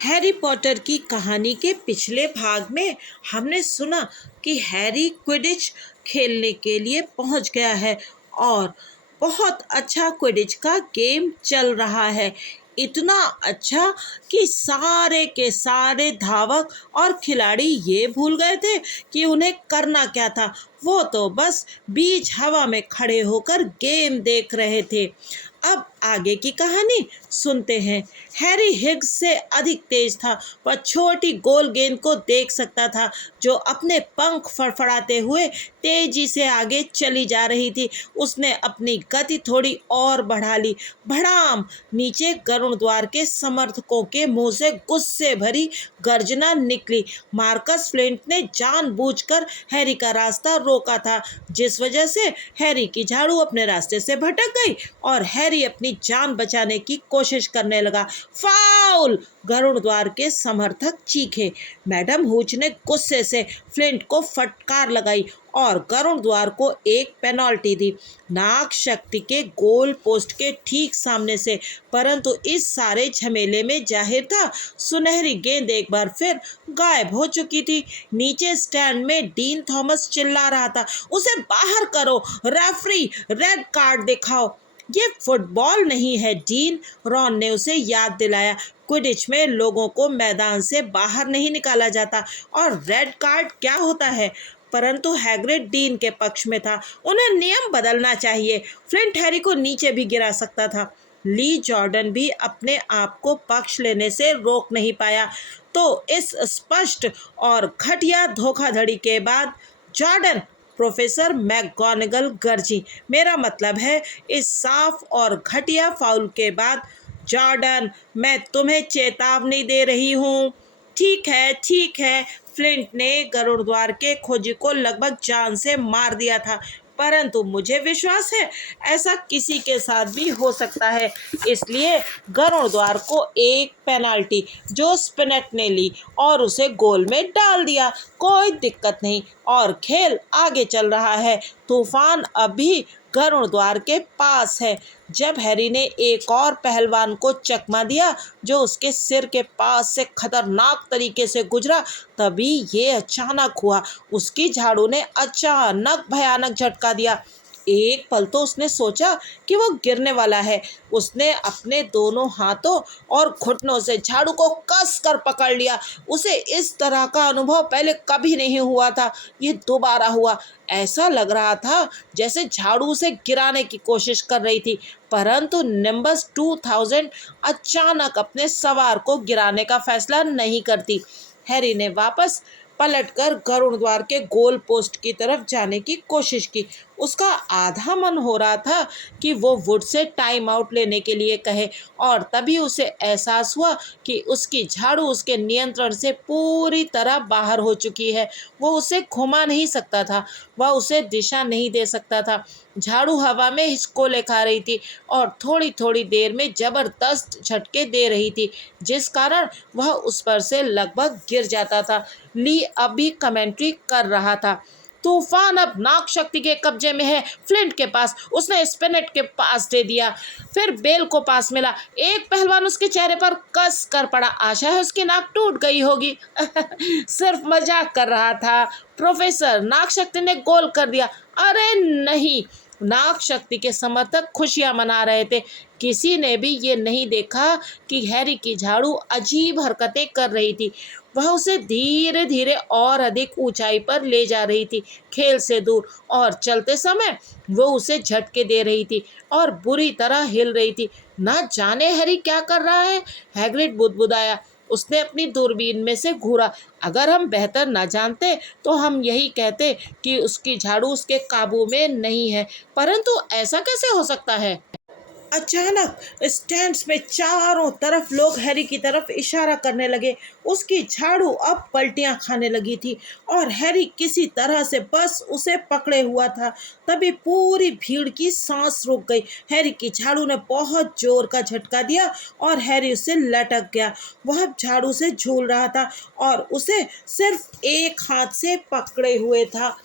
Harry Potter की कहानी के पिछले भाग में हमने सुना कि हैरी क्विडिच खेलने के लिए पहुंच गया है और बहुत अच्छा क्विडिच का गेम चल रहा है। इतना अच्छा कि सारे के सारे धावक और खिलाड़ी ये भूल गए थे कि उन्हें करना क्या था। वो तो बस बीच हवा में खड़े होकर गेम देख रहे थे। अब आगे की कहानी सुनते हैं। हैरी हिग्स से अधिक तेज था। वह छोटी गोल गेंद को देख सकता था जो अपने पंख फड़फड़ाते हुए तेजी से आगे चली जा रही थी। उसने अपनी गति थोड़ी और बढ़ा ली। भड़ाम! नीचे गरुड़ द्वार के समर्थकों के मुंह से गुस्से भरी गर्जना निकली। मार्कस फ्लिंट ने जानबूझकर हैरी का रास्ता रोका था, जिस वजह से हैरी की झाड़ू अपने रास्ते से भटक गई और हैरी अपनी जान बचाने की कोशिश करने लगा। फाउल! गरुड़ द्वार के समर्थक चीखे। मैडम हूच ने गुस्से से फ्लिंट को फटकार लगाई और गरुड़ द्वार को एक पेनल्टी दी, नाग शक्ति के गोल पोस्ट के ठीक सामने से। परंतु इस सारे झमेले में जाहिर था सुनहरी गेंद एक बार फिर गायब हो चुकी थी। नीचे स्टैंड में डीन थॉमस चिल्ला रहा था, उसे बाहर करो, रेफरी, रेड कार्ड दिखाओ। ये फुटबॉल नहीं है डीन, रॉन ने उसे याद दिलाया। क्विडिच में लोगों को मैदान से बाहर नहीं निकाला जाता और रेड कार्ड क्या होता है। परंतु हैग्रिड डीन के पक्ष में था। उन्हें नियम बदलना चाहिए। फ्लिंट हैरी को नीचे भी गिरा सकता था। ली जॉर्डन भी अपने आप को पक्ष लेने से रोक नहीं पाया। तो इस स्पष्ट और घटिया धोखाधड़ी के बाद जॉर्डन, प्रोफेसर मैकगोनागल गरजी, मेरा मतलब है इस साफ और घटिया फाउल के बाद। जॉर्डन, मैं तुम्हें चेतावनी दे रही हूँ। ठीक है। फ्लिंट ने गरुड़ द्वार के खोजी को लगभग जान से मार दिया था, परंतु मुझे विश्वास है ऐसा किसी के साथ भी हो सकता है। इसलिए गरुड़ द्वार को एक पेनाल्टी जो स्पिनेट ने ली और उसे गोल में डाल दिया। कोई दिक्कत नहीं और खेल आगे चल रहा है। तूफान अभी गरुड़ द्वार के पास है। जब हैरी ने एक और पहलवान को चकमा दिया जो उसके सिर के पास से खतरनाक तरीके से गुजरा, तभी ये अचानक हुआ। उसकी झाड़ू ने अचानक भयानक झटका दिया। एक पल तो उसने सोचा कि वो गिरने वाला है। उसने अपने दोनों हाथों और घुटनों से झाड़ू को कस कर पकड़ लिया। उसे इस तरह का अनुभव पहले कभी नहीं हुआ था। ये दोबारा हुआ। ऐसा लग रहा था जैसे झाड़ू उसे गिराने की कोशिश कर रही थी, परंतु निम्बस 2000 अचानक अपने सवार को गिराने का फैसला नहीं करती। हैरी ने वापस पलटकर गरुड़ द्वार के गोल पोस्ट की तरफ जाने की कोशिश की। उसका आधा मन हो रहा था कि वो वुड से टाइम आउट लेने के लिए कहे, और तभी उसे एहसास हुआ कि उसकी झाड़ू उसके नियंत्रण से पूरी तरह बाहर हो चुकी है। वो उसे घुमा नहीं सकता था, वह उसे दिशा नहीं दे सकता था। झाड़ू हवा में हिचकोले खा रही थी और थोड़ी थोड़ी देर में जबरदस्त झटके दे रही थी, जिस कारण वह उस पर से लगभग गिर जाता था। ली अभी कमेंट्री कर रहा था, तूफान अब नाग शक्ति के कब्जे में है, फ्लिंट के पास। उसने स्पिनेट के पास दे दिया, फिर बेल को पास मिला। एक पहलवान उसके चेहरे पर कस कर पड़ा। आशा है उसकी नाक टूट गई होगी। सिर्फ मजाक कर रहा था प्रोफेसर, नाग शक्ति ने गोल कर दिया। अरे नहीं, नाग शक्ति के समर्थक खुशियां मना रहे थे। किसी ने भी ये नहीं देखा कि हैरी की झाड़ू अजीब हरकतें कर रही थी। वह उसे धीरे धीरे और अधिक ऊंचाई पर ले जा रही थी, खेल से दूर, और चलते समय वो उसे झटके दे रही थी और बुरी तरह हिल रही थी। ना जाने हैरी क्या कर रहा है। हैग्रिड बुदबुदाया। उसने अपनी दूरबीन में से घूरा। अगर हम बेहतर ना जानते तो हम यही कहते कि उसकी झाड़ू उसके काबू में नहीं है, परंतु ऐसा कैसे हो सकता है। अचानक स्टैंड्स में चारों तरफ लोग हैरी की तरफ इशारा करने लगे। उसकी झाड़ू अब पलटियां खाने लगी थी और हैरी किसी तरह से बस उसे पकड़े हुआ था। तभी पूरी भीड़ की सांस रुक गई। हैरी की झाड़ू ने बहुत जोर का झटका दिया और हैरी उससे लटक गया। वह झाड़ू से झूल रहा था और उसे सिर्फ एक हाथ से पकड़े हुए था।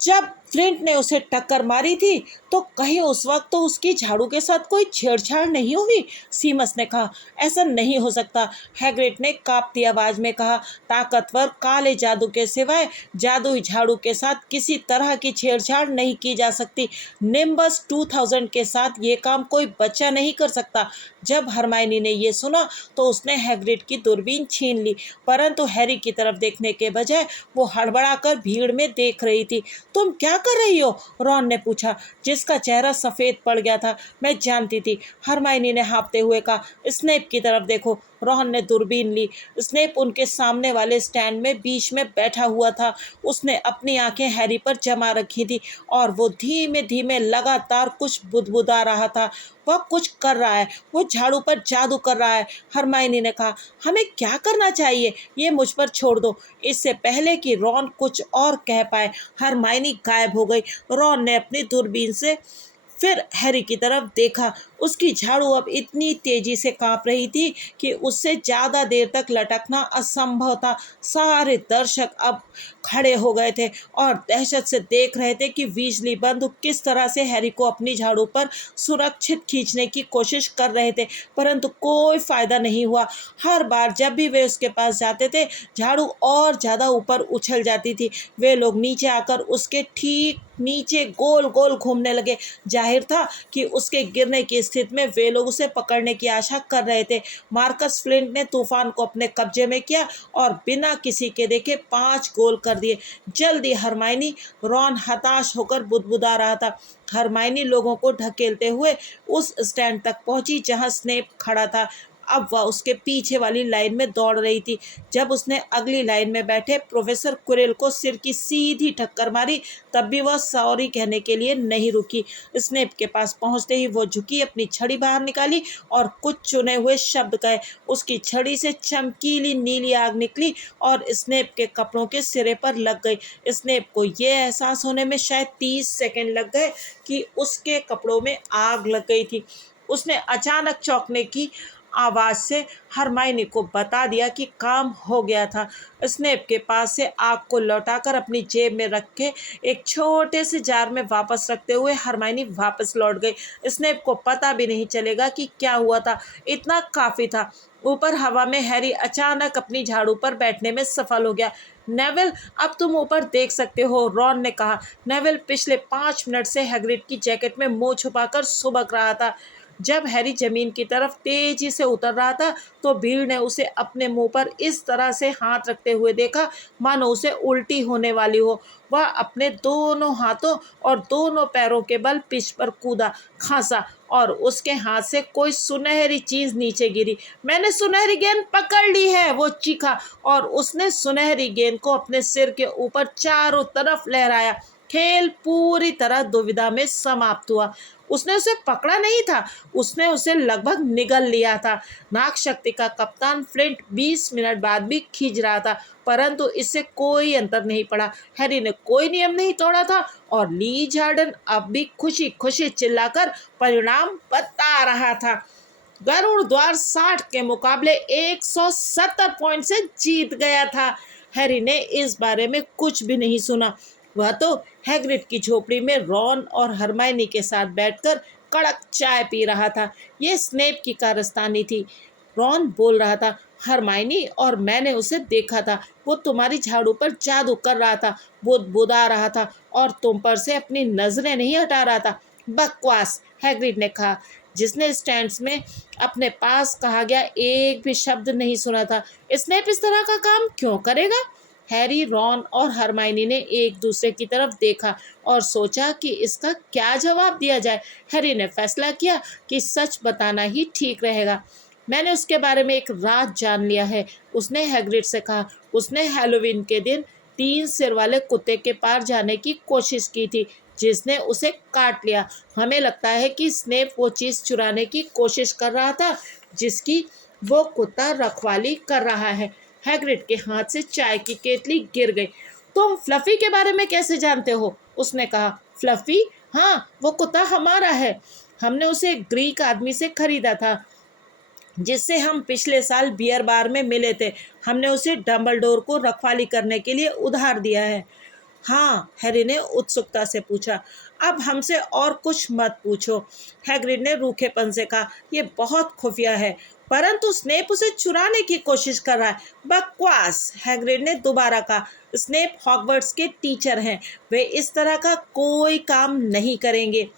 जब फ्लिंट ने उसे टक्कर मारी थी, तो कहीं उस वक्त तो उसकी झाड़ू के साथ कोई छेड़छाड़ नहीं हुई? सीमस ने कहा। ऐसा नहीं हो सकता, हैग्रिड ने कांपती आवाज में कहा। ताकतवर काले जादू के सिवाय जादुई झाड़ू के साथ किसी तरह की छेड़छाड़ नहीं की जा सकती। निम्बस 2000 के साथ ये काम कोई बच्चा नहीं कर सकता। जब हरमाइनी ने ये सुना तो उसने हैग्रिड की दूरबीन छीन ली, परंतु हैरी की तरफ देखने के बजाय वो हड़बड़ाकर भीड़ में देख रही थी। तुम क्या कर रही हो? रॉन ने पूछा, जिसका चेहरा सफेद पड़ गया था। मैं जानती थी, हरमाइनी ने हाँफते हुए कहा। स्नेप की तरफ देखो। रॉन ने दूरबीन ली। स्नेप उनके सामने वाले स्टैंड में बीच में बैठा हुआ था। उसने अपनी आंखें हैरी पर जमा रखी थी और वो धीमे धीमे लगातार कुछ बुदबुदा रहा था। वह कुछ कर रहा है, वो झाड़ू पर जादू कर रहा है। हरमाइनी ने कहा, हमें क्या करना चाहिए? ये मुझ पर छोड़ दो। इससे पहले कि रॉन कुछ और कह पाए, हरमाइनी गायब हो गई। रॉन ने अपनी दूरबीन से फिर हैरी की तरफ देखा। उसकी झाड़ू अब इतनी तेजी से कांप रही थी कि उससे ज्यादा देर तक लटकना असंभव था। सारे दर्शक अब खड़े हो गए थे और दहशत से देख रहे थे कि वीजली बंदूक किस तरह से हैरी को अपनी झाड़ू पर सुरक्षित खींचने की कोशिश कर रहे थे, परंतु कोई फायदा नहीं हुआ। हर बार जब भी वे उसके पास जाते थे, झाड़ू और ज्यादा ऊपर उछल जाती थी। वे लोग नीचे आकर उसके ठीक नीचे गोल गोल घूमने लगे। जाहिर था कि उसके गिरने की स्थिति में वे लोग उसे पकड़ने की आशा कर रहे थे। मार्कस फ्लिंट ने तूफान को अपने कब्जे में किया और बिना किसी के देखे 5 गोल कर दिए। जल्दी हरमाइनी। रॉन हताश होकर बुदबुदा रहा था। हरमाइनी लोगों को ढकेलते हुए उस स्टैंड तक पहुंची जहां स्नेप खड़ा था। अब वह उसके पीछे वाली लाइन में दौड़ रही थी। जब उसने अगली लाइन में बैठे प्रोफेसर कुरेल को सिर की सीधी टक्कर मारी, तब भी वह सॉरी कहने के लिए नहीं रुकी। स्नेप के पास पहुंचते ही वो झुकी, अपनी छड़ी बाहर निकाली और कुछ चुने हुए शब्द कहे। उसकी छड़ी से चमकीली नीली आग निकली और स्नेप के कपड़ों के सिरे पर लग गई। स्नेप को यह एहसास होने में शायद 30 सेकंड लग गए कि उसके कपड़ों में आग लग गई थी। उसने अचानक चौंकने की आवाज से हरमाइनी को बता दिया कि काम हो गया था। स्नेप के पास से आग को लौटाकर अपनी जेब में रख के एक छोटे से जार में वापस रखते हुए हरमाइनी वापस लौट गई। स्नेप को पता भी नहीं चलेगा कि क्या हुआ था, इतना काफी था। ऊपर हवा में हैरी अचानक अपनी झाड़ू पर बैठने में सफल हो गया। नेविल, अब तुम ऊपर देख सकते हो, रॉन ने कहा। नेविल पिछले 5 मिनट से हैग्रिड की जैकेट में मुंह छुपाकर सुबक रहा था। जब हैरी जमीन की तरफ तेजी से उतर रहा था तो भीड़ ने उसे अपने मुंह पर इस तरह से हाथ रखते हुए देखा मानो उसे उल्टी होने वाली हो। वह अपने दोनों हाथों और दोनों पैरों के बल पिच पर कूदा, खांसा और उसके हाथ से कोई सुनहरी चीज नीचे गिरी। मैंने सुनहरी गेंद पकड़ ली है, वो चीखा और उसने सुनहरी गेंद को अपने सिर के ऊपर चारों तरफ लहराया। खेल पूरी तरह दुविधा में समाप्त हुआ। उसने उसे पकड़ा नहीं था, उसने उसे लगभग निगल लिया था। नाग शक्ति का कप्तान फ्लिंट 20 मिनट बाद भी खींच रहा था, परंतु इससे कोई अंतर नहीं पड़ा। हैरी ने कोई नियम नहीं तोड़ा था और ली जॉर्डन अब भी खुशी खुशी चिल्लाकर परिणाम बता रहा था। गरुड़ द्वार 60 के मुकाबले 170 पॉइंट से जीत गया था। हैरी ने इस बारे में कुछ भी नहीं सुना। वह तो हैग्रिड की झोपड़ी में रॉन और हरमाइनी के साथ बैठकर कड़क चाय पी रहा था। ये स्नेप की कारस्तानी थी। रॉन बोल रहा था, हरमाइनी, और मैंने उसे देखा था। वो तुम्हारी झाड़ू पर जादू कर रहा था, बुदबुदा रहा था और तुम पर से अपनी नजरें नहीं हटा रहा था। बकवास, हैग्रिड ने कहा, जिसने स्टैंड्स में अपने पास कहा गया एक भी शब्द नहीं सुना था। स्नेप इस तरह का काम क्यों करेगा? हैरी, रॉन और हरमाइनी ने एक दूसरे की तरफ देखा और सोचा कि इसका क्या जवाब दिया जाए। हैरी ने फैसला किया कि सच बताना ही ठीक रहेगा। मैंने उसके बारे में एक राज जान लिया है, उसने हैग्रिड से कहा। उसने हैलोवीन के दिन 3 सिर वाले कुत्ते के पार जाने की कोशिश की थी, जिसने उसे काट लिया। हमें लगता है कि स्नेप वो चीज चुराने की कोशिश कर रहा था जिसकी वो कुत्ता रखवाली कर रहा है। हैग्रिड के हाथ से चाय की केतली गिर गई। तुम फ्लफी के बारे में कैसे जानते हो? उसने कहा। फ्लफी? हाँ, वो कुत्ता हमारा है। हमने उसे एक ग्रीक आदमी से खरीदा था जिससे हम पिछले साल बियर बार में मिले थे। हमने उसे डम्बलडोर को रखवाली करने के लिए उधार दिया है। हाँ, हैरी ने उत्सुकता से पूछा। अब हमसे और कुछ मत पूछो, हैग्रिड ने रूखेपन से कहा। ये बहुत खुफिया है, परंतु स्नेप उसे चुराने की कोशिश कर रहा है। बकवास, हैग्रिड ने दोबारा कहा। स्नेप हॉगवर्ट्स के टीचर हैं, वे इस तरह का कोई काम नहीं करेंगे।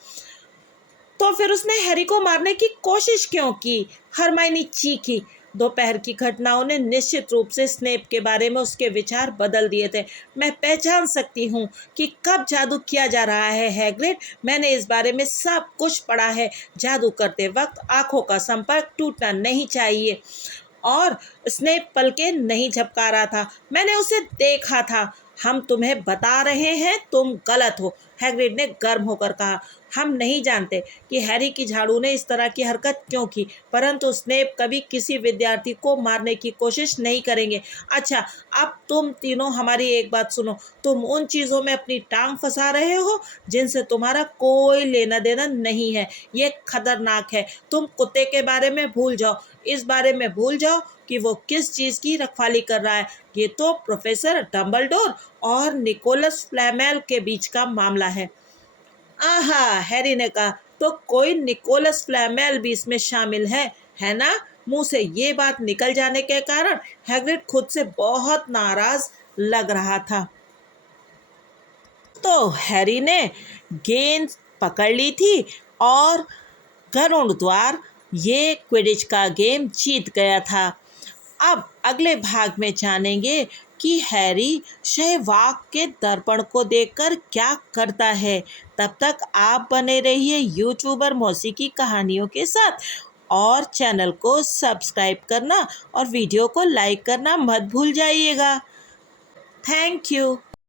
तो फिर उसने हैरी को मारने की कोशिश क्यों की? हरमाइनी चीखी। दोपहर की घटनाओं ने निश्चित रूप से स्नेप के बारे में उसके विचार बदल दिए थे। मैं पहचान सकती हूँ कि कब जादू किया जा रहा है हैग्रिड। मैंने इस बारे में सब कुछ पढ़ा है। जादू करते वक्त आंखों का संपर्क टूटना नहीं चाहिए। और स्नेप पलके नहीं झपका रहा था। मैंने उसे देखा था। हम तुम्हें बता रहे हैं, तुम गलत हो, हैग्रिड ने गर्म होकर कहा। हम नहीं जानते कि हैरी की झाड़ू ने इस तरह की हरकत क्यों की, परंतु स्नेप कभी किसी विद्यार्थी को मारने की कोशिश नहीं करेंगे। अच्छा, अब तुम तीनों हमारी एक बात सुनो। तुम उन चीज़ों में अपनी टांग फंसा रहे हो जिनसे तुम्हारा कोई लेना देना नहीं है। ये खतरनाक है। तुम कुत्ते के बारे में भूल जाओ। इस बारे में भूल जाओ कि वो किस चीज़ की रखवाली कर रहा है। ये तो प्रोफेसर डम्बलडोर और निकोलस फ्लैमेल के बीच का मामला है। आहा, हैरी ने कहा। तो कोई निकोलस फ्लैमेल भी इसमें शामिल है ना? मुंह से ये बात निकल जाने के कारण हैग्रिड खुद से बहुत नाराज लग रहा था। तो हैरी ने गेंद पकड़ ली थी और गरुड़ द्वार ये क्विडिच का गेम जीत गया था। अब अगले भाग में जानेंगे कि हैरी सहवाग के दर्पण को देखकर क्या करता है। तब तक आप बने रहिए यूट्यूबर मौसी की कहानियों के साथ, और चैनल को सब्सक्राइब करना और वीडियो को लाइक करना मत भूल जाइएगा। Thank you.